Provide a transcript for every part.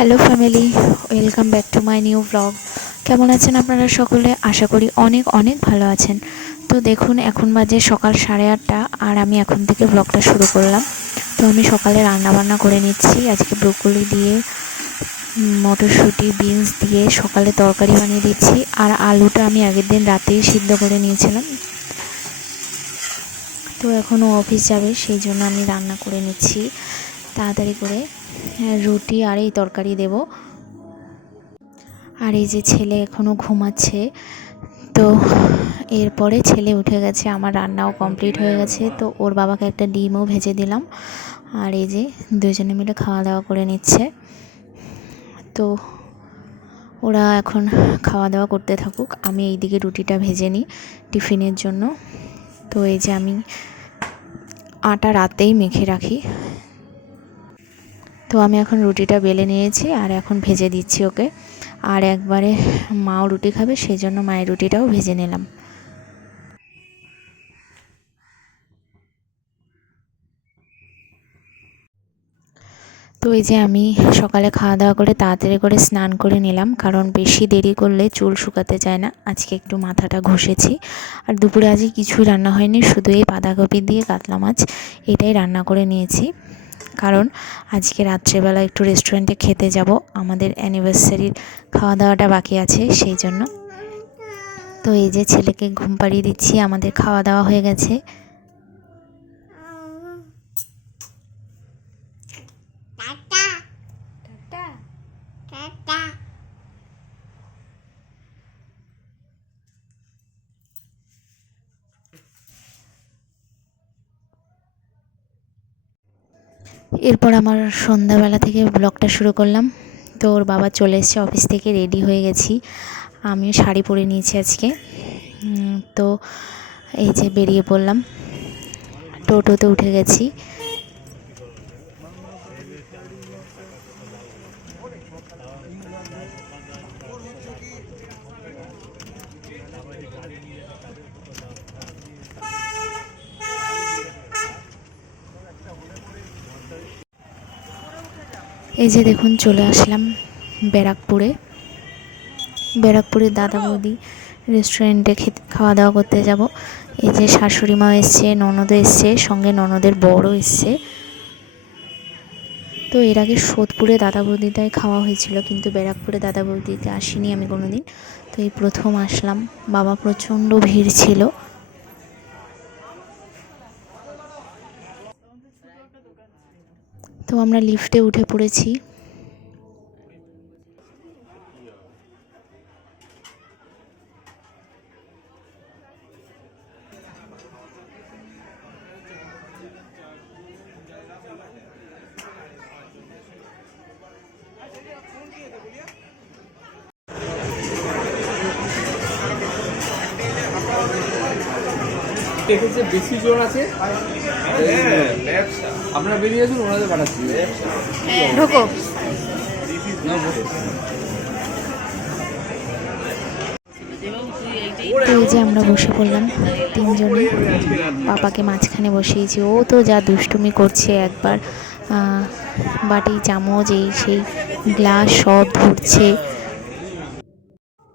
Hello family welcome back to my new blog কেমন আছেন আপনারা সকলে? আশা করি অনেক অনেক ভালো আছেন। তো দেখুন, এখন বাজে সকাল সাড়ে আটটা, আর আমি এখন থেকে ব্লগটা শুরু করলাম। তো আমি সকালে রান্না বান্না করে নিচ্ছি। আজকে ব্রোকলি দিয়ে মটরশুঁটি বিনস দিয়ে সকালে তরকারি বানিয়ে দিচ্ছি। আর আলুটা আমি আগের দিন রাতেই সিদ্ধ করে নিয়েছিলাম। তো এখনও অফিস যাবে, সেই জন্য আমি রান্না করে নিচ্ছি। তাড়াতাড়ি করে রুটি আর এই তরকারি দেব। আর এই যে ছেলে এখনও ঘুমাচ্ছে, তো এরপরে ছেলে উঠে গেছে, আমার রান্নাও কমপ্লিট হয়ে গেছে, তো ওর বাবাকে একটা ডিমও ভেজে দিলাম। আর এই যে দুজনে মিলে খাওয়া দাওয়া করে নিচ্ছে। তো ওরা এখন খাওয়া দাওয়া করতে থাকুক, আমি এইদিকে রুটিটা ভেজে নিই টিফিনের জন্য। তো এই যে আমি আটা রাতেই মেখে রাখি তো আমি এখন রুটিটা বেলে নিয়েছি আর এখন ভেজে দিচ্ছি ওকে। আর একবারে মাও রুটি খাবে সেই জন্য মায়ের রুটিটাও ভেজে নিলাম। তো এই যে আমি সকালে খাওয়া দাওয়া করে তাড়াতাড়ি করে স্নান করে নিলাম, কারণ বেশি দেরি করলে চুল শুকাতে চায় না। আজকে একটু মাথাটা ঘষেছি। আর দুপুরে আজকে কিছুই রান্না হয়নি, শুধু এই বাঁধাকপি দিয়ে কাতলা মাছ, এটাই রান্না করে নিয়েছি। কারণ আজকে রাত্রেবেলা একটু রেস্টুরেন্টে খেতে যাব। আমাদের অ্যানিভার্সারির খাওয়া দাওয়াটা বাকি আছে, সেই জন্য। তো এই যে ছেলেকে ঘুম পাড়িয়ে দিচ্ছি, আমাদের খাওয়া দাওয়া হয়ে গেছে টাটা টাটা এরপর আমার সন্ধ্যাবেলা থেকে ব্লগটা শুরু করলাম। তো ওর বাবা চলে এসছে অফিস থেকে, রেডি হয়ে গেছি। আমিও শাড়ি পরে নিয়েছি আজকে। তো এই যে বেরিয়ে পড়লাম। টোটোতে উঠে গেছি। এই যে দেখুন, চলে আসলাম ব্যারাকপুরে। ব্যারাকপুরের দাদা বৌদি রেস্টুরেন্টে খেতে খাওয়া দাওয়া করতে যাব। এই যে শাশুড়ি মা এসছে, ননদও এসছে, সঙ্গে ননদের বড়ও এসছে। তো এর আগে সোদপুরে দাদা বৌদিটাই খাওয়া হয়েছিল, কিন্তু ব্যারাকপুরে দাদা বৌদিতে আসিনি আমি কোনো দিন তো এই প্রথম আসলাম। বাবা প্রচণ্ড ভিড় ছিল। তো আমরা লিফটে উঠে পড়েছি। দেখেছে বেশি জন আছে। আপনারা বেরিয়ে আসুন ওনাদের পাঠাচ্ছি। ঢোকো। এই যে আমরা বসে পড়লাম তিনজনে। পাপাকে মাঝখানে বসিয়েছি। ও তো যা দুষ্টুমি করছে একবার। বাটি চামচ এই সেই গ্লাস সব ধরছে।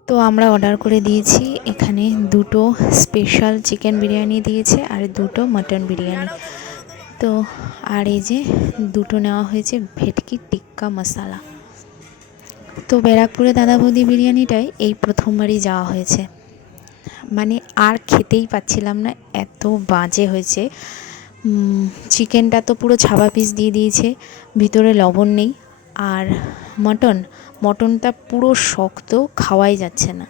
তো আমরা অর্ডার করে দিয়েছি। এখানে দুটো স্পেশাল চিকেন বিরিয়ানি দিয়েছে আর দুটো মাটন বিরিয়ানি। তো আর এই যে দুটো নেওয়া হয়েছে ভেটকি টিক্কা মশালা। তো ব্যারাকপুরে দাদা বৌদি বিরিয়ানিটাই এই প্রথমবারই যাওয়া হয়েছে। মানে আর খেতেই পাচ্ছিলাম না, এত বাজে হয়েছে। চিকেনটা তো পুরো ছাবা পিস দিয়ে দিয়েছে, ভিতরে লবণ নেই। আর মটন, মটনটা পুরো শক্ত, খাওয়াই যাচ্ছে না।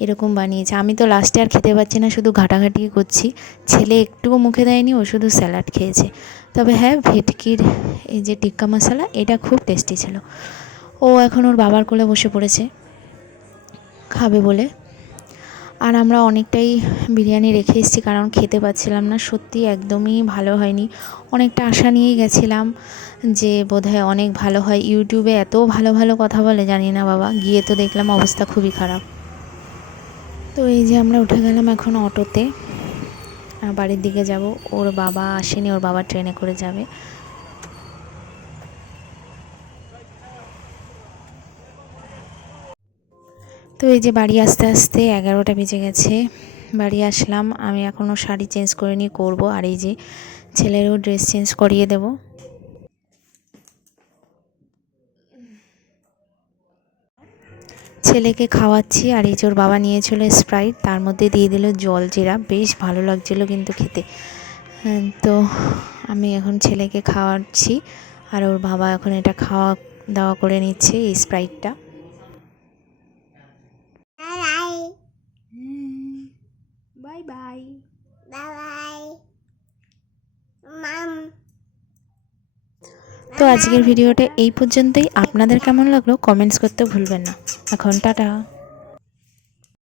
এরকম বানিয়েছে। আমি তো লাস্টে আর খেতে পারছি না, শুধু ঘাটাঘাটি করছি। ছেলে একটুও মুখে দেয়নি, ও শুধু স্যালাড খেয়েছে। তবে হ্যাঁ ভেটকির এই যে টিক্কা মশলা, এটা খুব টেস্টি ছিল। ও এখন ওর বাবার কোলে বসে পড়েছে। খাবে বলে। আর আমরা অনেকটাই বিরিয়ানি রেখে এসেছি কারণ খেতে পাচ্ছিলাম না। সত্যি একদমই ভালো হয়নি। অনেকটা আশা নিয়েই গেছিলাম যে বোধহয় অনেক ভালো হয়। ইউটিউবে এত ভালো ভালো কথা বলে, জানি না বাবা। গিয়ে তো দেখলাম অবস্থা খুবই খারাপ। তো এই যে আমরা উঠে গেলাম এখন অটোতে। বাড়ির দিকে যাব। ওর বাবা আসেনি, ওর বাবা ট্রেনে করে যাবে। তো এই যে বাড়ি আসতে আসতে এগারোটা বেজে গেছে, বাড়ি আসলাম। আমি এখনও শাড়ি চেঞ্জ করে নিয়ে করব। আর এই যে ছেলেরও ড্রেস চেঞ্জ করিয়ে দেব। ছেলেকে খাওয়াচ্ছি আর এই যে ওর বাবা নিয়েছিল স্প্রাইট তার মধ্যে দিয়ে দিল জল জিরা। বেশ ভালো লাগছিল কিন্তু খেতে। তো আমি এখন ছেলেকে খাওয়াচ্ছি আর ওর বাবা এখন এটা খাওয়া দাওয়া করে নিচ্ছে এই স্প্রাইটটা bye bye bye bye bye মাম তো আজকের ভিডিওটা এই পর্যন্তই। আপনাদের কেমন লাগল? কমেন্টস করতে ভুলবেন না। এখন টাটা।